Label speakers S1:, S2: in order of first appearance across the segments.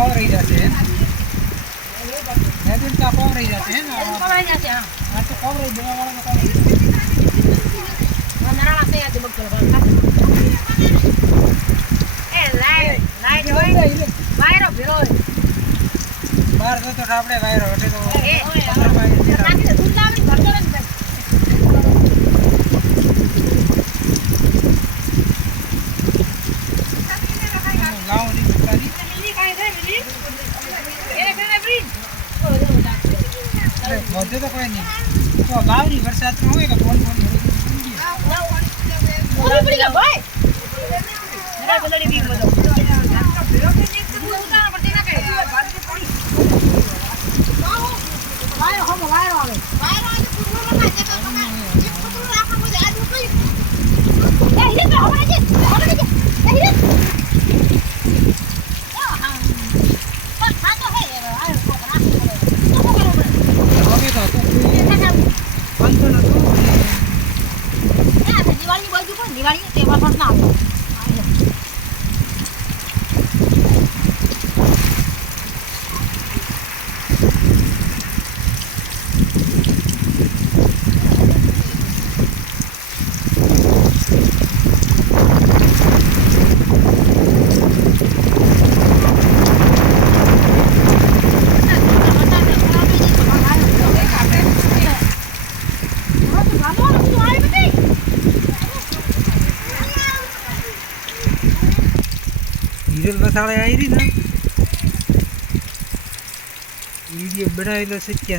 S1: પાવ રહી જશે. બે દિન કા રહી જશે હે તો પાવ રહી દેવા વાળા
S2: ભેરો
S1: બહાર જતો તો આપણે વાયરો એટલે તો
S2: એ
S1: પંદર વાગે જેટલા.
S2: નાખી દે દૂધ લાવીને ભરતો રહે ને ભાઈ
S1: લાવો ની છોકરાની.
S2: લીલી કાંઈ છે લીલી એને ખાને ફ્રી
S1: અરે, વધે તો કોઈ નહીં તો બાવરી વરસાદ ન હોય કે ફોન ફોન
S2: ઓલી પડી ગયો મેરા ગલડી બી બોલો ઉતાર પડતી ના કઈ વાયરો હમ વાયરો આવે વાયરો આવે કુટુંબમાં જે કામ જે કુટુંબ રાખવા મજે આજ ઉઠી એ હિરે તો હવે જે હવે જે એ હિરે પણ ખાતો હે વાયરો કો રાખી પડે તો કો કરવું પડે
S1: હવે તો હતું.
S2: એ ખાતા
S1: બંધ નતું અને
S2: એ આ દિવાળી બાજુ પણ દિવાળી તહેવાર પર ના આવે
S1: હિરલ બસાડે આવી ને વીડિયો બનાવેલો સત્ય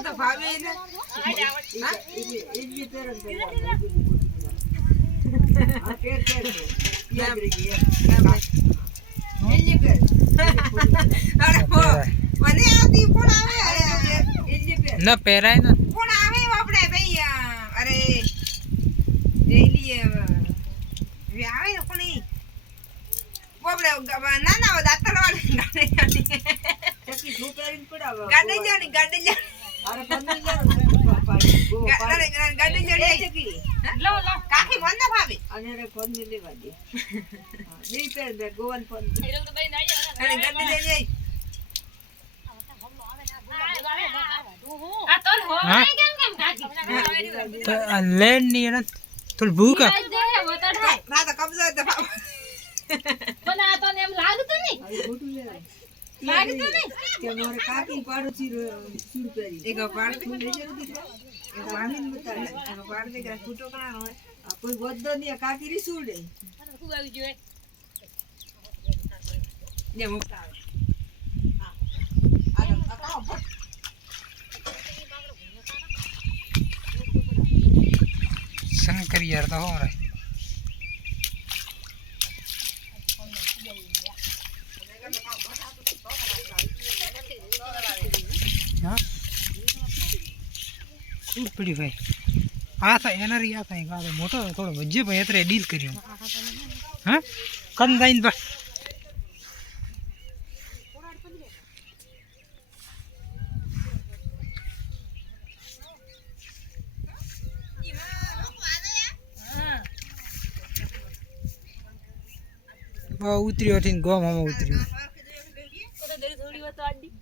S3: તો ને હા? એ જ હા, કર. કોણ આવે.
S1: ન પહેરાય ને
S3: આપણે ભાઈ અરે ડેઈલી આવે ને? આપણે ગ- નાના દાંતણ વાળી ગાડી જાણી ગાડી જાણી ગાડી જાણી
S1: થોડું ભૂખ
S3: ના તો કબજો તો
S2: પણ આ તો એમ લાગતું નહીં?
S4: ખોટું લેવાય.
S2: લાગતું નહીં?
S4: કે મારે કાકી પાડોશી રો- સૂટ પહેરી
S3: એક પાડ
S4: તું લઈ જવું
S3: એક વાણી પાડ બતાવે. એક પાડ દીકરા ફૂટો કણા હોય.
S4: કોઈ વધો નહીં કાકી રી સૂડે
S2: ખૂબ આવી જોઈએ
S3: ને મુકતા આવે હા
S1: શંકર યાર તો હો રે હા ખૂબ પડી ભાઈ? આ થાય એના રી આ થાય આ મોટો થોડો વજ્જે ભાઈ અત્યારે ડીલ કર્યો. હા? કન દઈને બસ. ઉતર્યો હતી ગોમ આમાં ઉતર્યો.
S2: થોડી વાત આડી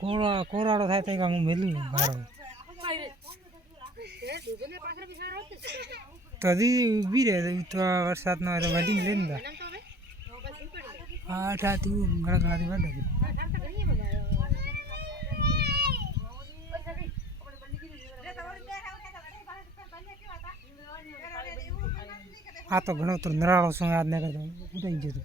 S3: કોરા કોરાડો થાય તઈ હું મેલું મારો તદી ઊભી રહે તો વરસાદ વધી આવે ને લઈને આઠ આથી ઘણા ઘણા વડે આ તો ઘણો તો નરાળો શું યાદ ન કરતો. ઉડાઈ ગયો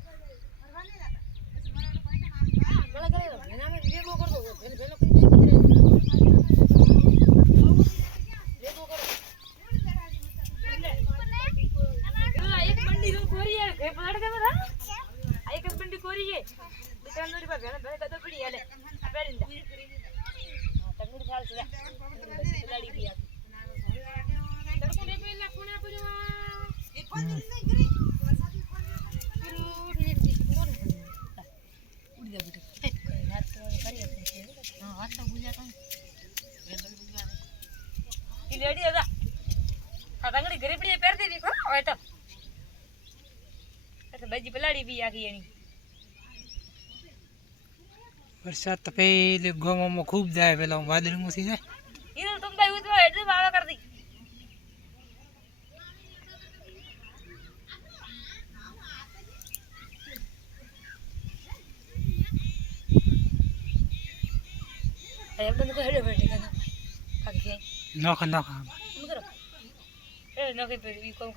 S5: એક બંડી કોરી હે દુકાન દોરી પર ભેણે ભેણે કદો પડી હાલે આ પેરિંદા તંગડી થાલ છે લાડી બી આ તરકુડે પેલા કોણા બંગડી ગરીબડી પહેરી દીધી ખરો હવે તો બજી પલાડી બી આખી એની
S3: વરસાદ તો પેલી ગોમાં ખૂબ જાય, પેલા વાદળમાં થી જાય
S5: એ તો તમે ભાઈ ઉતવા એટલે વાવા કરી દી અરે બંધ કો હેડે બેઠે કના કાકી
S3: નોખા નોખા
S5: શું કરો એ નોકે પે ઈ કોમ